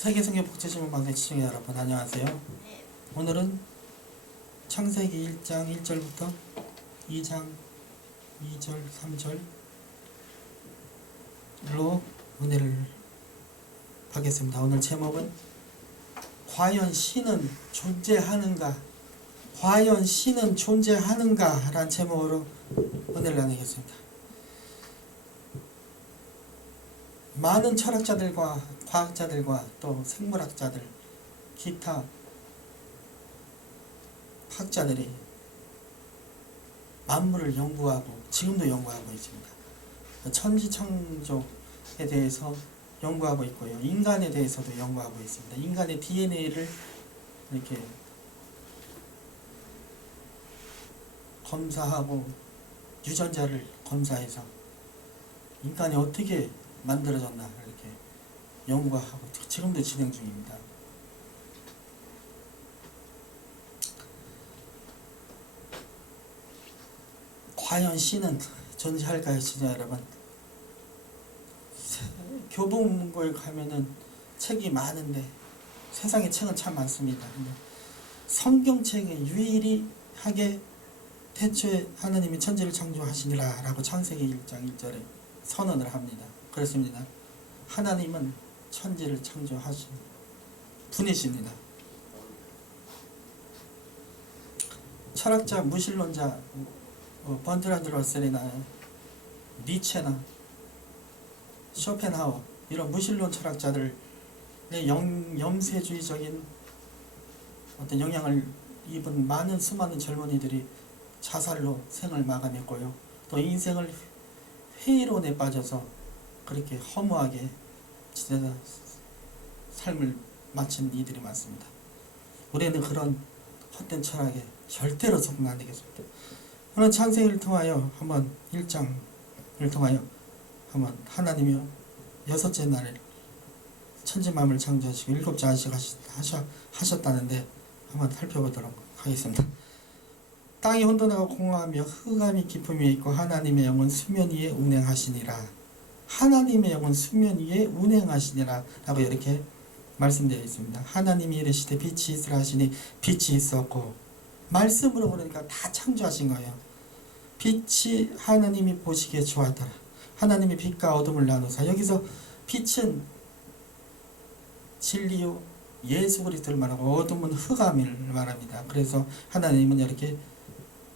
세계성경 복제신문 방송 시청자 여러분 안녕하세요. 오늘은 창세기 1장 1절부터 2장 2절 3절로 은혜를 받겠습니다. 오늘 제목은 과연 신은 존재하는가? 과연 신은 존재하는가? 라는 제목으로 은혜를 나누겠습니다. 많은 철학자들과 과학자들과 또 생물학자들, 기타 학자들이 만물을 연구하고 지금도 연구하고 있습니다. 천지창조에 대해서 연구하고 있고요. 인간에 대해서도 연구하고 있습니다. 인간의 DNA를 이렇게 검사하고 유전자를 검사해서 인간이 어떻게 만들어졌나 이렇게 연구하고 지금도 진행 중입니다. 과연 신은 존재할까요, 진짜 여러분? 교보문고에 가면은 책이 많은데 세상에 책은 참 많습니다. 근데 성경책에 유일하게 태초에 하나님이 천지를 창조하시니라 라고 창세기 1장 1절에 선언을 합니다. 그렇습니다. 하나님은 천지를 창조하신 분이십니다. 철학자, 무신론자 번트란드 러셀이나 니체나 쇼펜하워 이런 무신론 철학자들의 염세주의적인 어떤 영향을 입은 수많은 젊은이들이 자살로 생을 마감했고요. 또 인생을 회의론에 빠져서 그렇게 허무하게 삶을 마친 이들이 많습니다. 우리는 그런 헛된 철학에 절대로 속으면 안 되겠습니다. 오늘 창세기를 통하여 한번 1장을 통하여 한번 하나님이 여섯째 날에 천지만물을 창조하시고 일곱째 하셨다는데 한번 살펴보도록 하겠습니다. 땅이 혼돈하고 공허하며 흑암이 깊음이 있고 하나님의 영은 수면 위에 운행하시니라. 하나님의 영은 수면 위에 운행하시니라 라고 이렇게 말씀되어 있습니다. 하나님이 이르시되 빛이 있으라 하시니 빛이 있었고, 말씀으로 그러니까 다 창조하신 거예요. 빛이 하나님이 보시기에 좋았더라. 하나님이 빛과 어둠을 나누사, 여기서 빛은 진리요 예수 그리스도를 말하고 어둠은 흑암을 말합니다. 그래서 하나님은 이렇게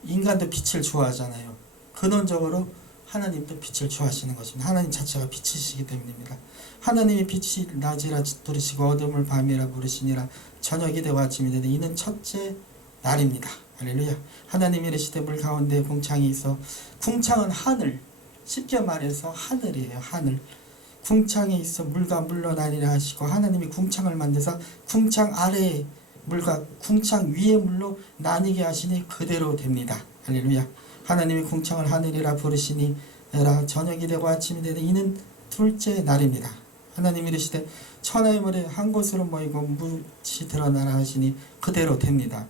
인간도 빛을 좋아하잖아요. 근원적으로 하나님도 빛을 좋아하시는 것입니다. 하나님 자체가 빛이시기 때문입니다. 하나님이 빛이 낮이라 부르시고 어둠을 밤이라 부르시니라. 저녁이 되고 아침이 되되 이는 첫째 날입니다. 할렐루야. 하나님이 이르시되 물 가운데 궁창이 있어. 궁창은 하늘, 쉽게 말해서 하늘이에요. 하늘. 궁창이 있어 물과 물로 나뉘라 하시고, 하나님이 궁창을 만드사 궁창 아래에 물과 궁창 위의 물로 나뉘게 하시니 그대로 됩니다. 할렐루야. 하나님이 궁창을 하늘이라 부르시니 저녁이 되고 아침이 되되 이는 둘째 날입니다. 하나님이 이르시되 천하의 물에 한 곳으로 모이고 묻이 드러나라 하시니 그대로 됩니다.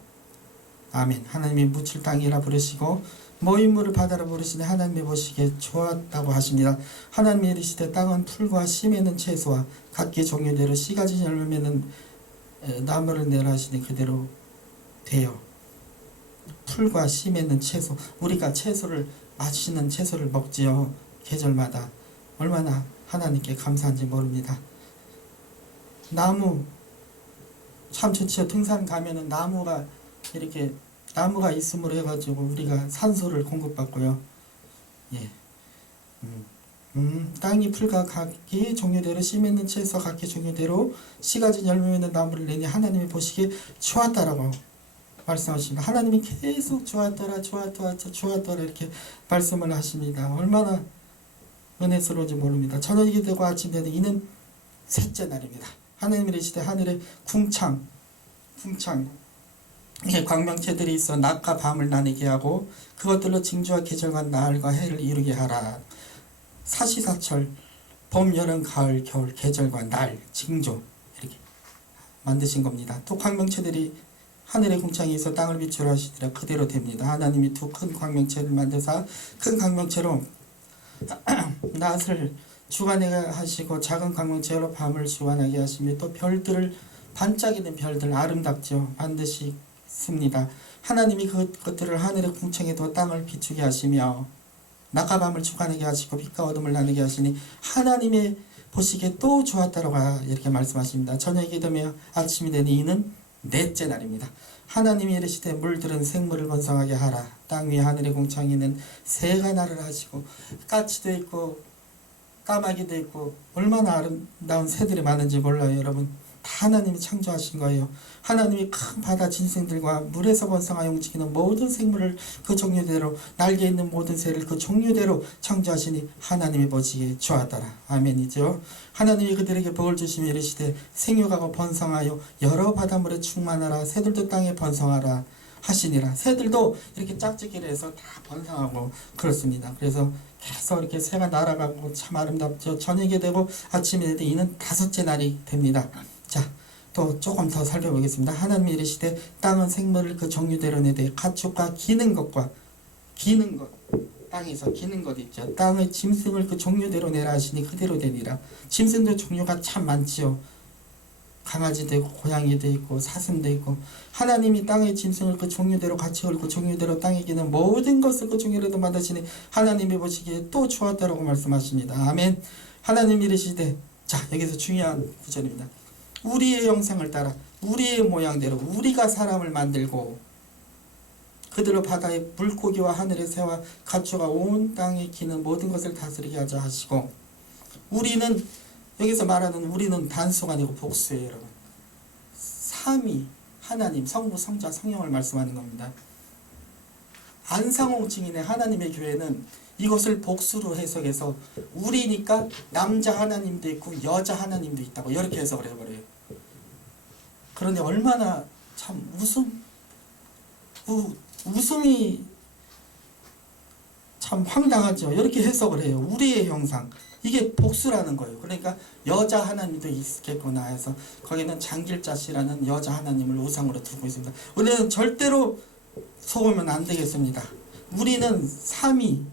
아멘. 하나님이 묻을 땅이라 부르시고 모인 물을 바다라 부르시니 하나님이 보시기에 좋았다고 하십니다. 하나님이 이르시되 땅은 풀과 씨 맺는 채소와 각기 종류대로 씨가지 열매 맺는 나무를 내라 하시니 그대로 돼요. 풀과 씨 맺는 채소, 우리가 채소를 맛있는 채소를 먹지요. 계절마다 얼마나 하나님께 감사한지 모릅니다. 나무 참 좋지요. 등산 가면은 나무가 이렇게 나무가 있음으로 해가지고 우리가 산소를 공급받고요. 예. 땅이 풀과 각기 종류대로 씨 맺는 채소 각기 종류대로 씨가진 열매 맺는 나무를 내니 하나님이 보시기에 좋았다라고 말씀하십니다. 하나님이 계속 좋았더라 이렇게 말씀을 하십니다. 얼마나 은혜스러운지 모릅니다. 저녁이 되고 아침이 되는 이는 셋째 날입니다. 하나님이 이르시되 하늘에 궁창 광명체들이 있어 낮과 밤을 나뉘게 하고 그것들로 징조와 계절과 날과 해를 이루게 하라. 사시사철 봄, 여름, 가을, 겨울 계절과 날, 징조 이렇게 만드신 겁니다. 또 광명체들이 하늘의 궁창이 있어 땅을 비추라 하시니라. 그대로 됩니다. 하나님이 두 큰 광명체를 만드사 큰 광명체로 낫을 주관하게 하시고 작은 광명체로 밤을 주관하게 하시며 또 별들을 반짝이는 별들 아름답죠. 반드시 있습니다. 하나님이 그것들을 하늘의 궁창에 두 땅을 비추게 하시며 낮과 밤을 주관하게 하시고 빛과 어둠을 나누게 하시니 하나님의 보시기에 또 좋았다라고 이렇게 말씀하십니다. 저녁이 되며 아침이 되니 이는 넷째 날입니다. 하나님이 이르시되 물들은 생물을 번성하게 하라. 땅 위에 하늘의 궁창에는 새가 날을 하시고 까치도 있고 까마귀도 있고 얼마나 아름다운 새들이 많은지 몰라요. 여러분 다 하나님이 창조하신 거예요. 하나님이 큰 바다 짐승들과 물에서 번성하여 움직이는 모든 생물을 그 종류대로 날개 있는 모든 새를 그 종류대로 창조하시니 하나님이 보시기에 좋았더라. 아멘이죠. 하나님이 그들에게 복을 주시며 이르시되 생육하고 번성하여 여러 바닷물에 충만하라. 새들도 땅에 번성하라 하시니라. 새들도 이렇게 짝짓기를 해서 다 번성하고 그렇습니다. 그래서 계속 이렇게 새가 날아가고 참 아름답죠. 저녁이 되고 아침이 되되 이는 다섯째 날이 됩니다. 자, 또 조금 더 살펴보겠습니다. 하나님이 이르시되 땅은 생물을 그 종류대로 내되 가축과 기는 것 땅에서 기는 것 있죠. 땅의 짐승을 그 종류대로 내라 하시니 그대로 되니라. 짐승도 종류가 참 많지요. 강아지도 있고 고양이도 있고 사슴도 있고 하나님이 땅의 짐승을 그 종류대로 가축을 그 종류대로 땅에 기는 모든 것을 그 종류대로 만드시니 하나님이 보시기에 또 좋았다라고 말씀하십니다. 아멘. 하나님이 이르시되 자 여기서 중요한 구절입니다. 우리의 형상을 따라 우리의 모양대로 우리가 사람을 만들고 그들로 바다의 물고기와 하늘의 새와 가축과 온 땅에 기는 모든 것을 다스리게 하자 하시고 우리는 여기서 말하는 우리는 단수가 아니고 복수예요. 여러분 삼위 하나님 성부 성자 성령을 말씀하는 겁니다. 안상홍 증인의 하나님의 교회는 이것을 복수로 해석해서 우리니까 남자 하나님도 있고 여자 하나님도 있다고 이렇게 해석을 해버려요. 그런데 얼마나 참 웃음이 참 황당하죠. 이렇게 해석을 해요. 우리의 형상 이게 복수라는 거예요. 그러니까 여자 하나님도 있겠구나 해서 거기는 장길자씨라는 여자 하나님을 우상으로 두고 있습니다. 우리는 절대로 속으면 안 되겠습니다. 우리는 삼위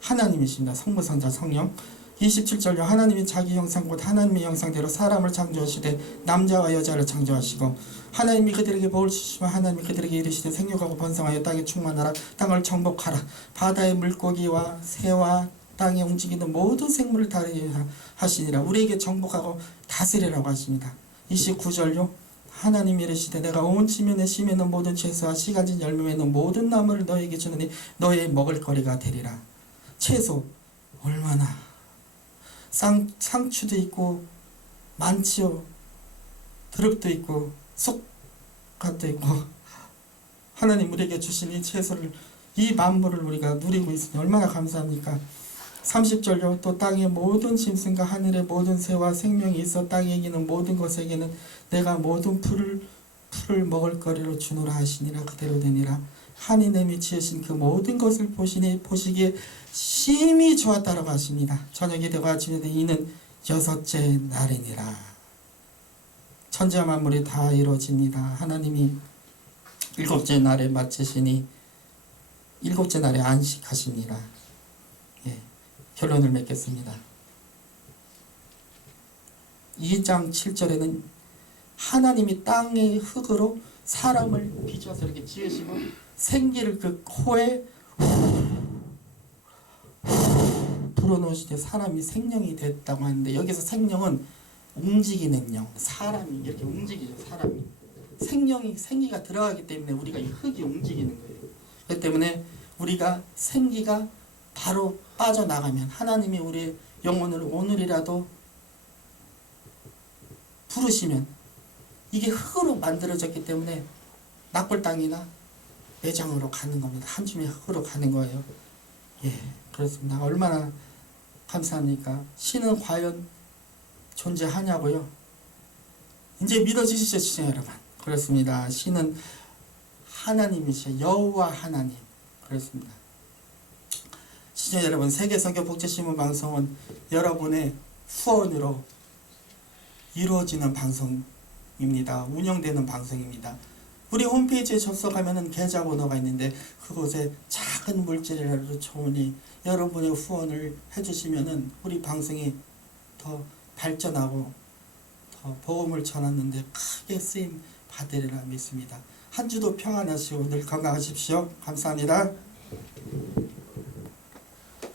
하나님이십니다. 성부 성자 성령. 27절요. 하나님이 자기 형상 곧 하나님의 형상대로 사람을 창조하시되 남자와 여자를 창조하시고 하나님이 그들에게 복을 주시면 하나님이 그들에게 이르시되 생육하고 번성하여 땅에 충만하라. 땅을 정복하라. 바다의 물고기와 새와 땅에 움직이는 모든 생물을 다스리라 하시니라. 우리에게 정복하고 다스리라고 하십니다. 29절요. 하나님이 이르시되 내가 온 지면에 심에는 모든 채소와 씨가진 열매에는 모든 나무를 너에게 주느니 너의 먹을거리가 되리라. 채소 얼마나 상추도 있고 많지요. 드릅도 있고 쑥갓도 있고 하나님 우리에게 주신 이 채소를 이 만물을 우리가 누리고 있으니 얼마나 감사합니까? 30절요. 또 땅의 모든 짐승과 하늘의 모든 새와 생명이 있어 땅에 기는 모든 것에게는 내가 모든 풀을 먹을거리로 주노라 하시니라. 그대로 되니라. 하나님이 지으신 그 모든 것을 보시기에 심히 좋았다라고 하십니다. 저녁이 되고 아침이 되니 이는 여섯째 날이니라. 천지와 만물이 다 이루어집니다. 하나님이 일곱째 날에 마치시니 일곱째 날에 안식하십니다. 예, 결론을 맺겠습니다. 2장 7절에는 하나님이 땅의 흙으로 사람을 빚어서 이렇게 지으시고 생기를 그 코에 불어넣으시되 사람이 생명이 됐다고 하는데 여기서 생명은 움직이는 영, 사람이 이렇게 움직이죠. 사람이 생기가 들어가기 때문에 우리가 이 흙이 움직이는 거예요. 그렇기 때문에 우리가 생기가 바로 빠져나가면 하나님이 우리의 영혼을 오늘이라도 부르시면 이게 흙으로 만들어졌기 때문에 납골 땅이나 매장으로 가는 겁니다. 한 줌의 흙으로 가는 거예요. 예, 그렇습니다. 얼마나 감사합니까? 신은 과연 존재하냐고요? 이제 믿어지시죠, 시청자 여러분? 그렇습니다. 신은 하나님이시죠. 여호와 하나님. 그렇습니다. 시청자 여러분, 세계선교복지신문 방송은 여러분의 후원으로 이루어지는 방송입니다. 운영되는 방송입니다. 우리 홈페이지에 접속하면 계좌번호가 있는데 그곳에 작은 물질이라도 좋으니 여러분의 후원을 해주시면 우리 방송이 더 발전하고 더 복음을 전하는데 크게 쓰임 받으리라 믿습니다. 한 주도 평안하시고 늘 건강하십시오. 감사합니다.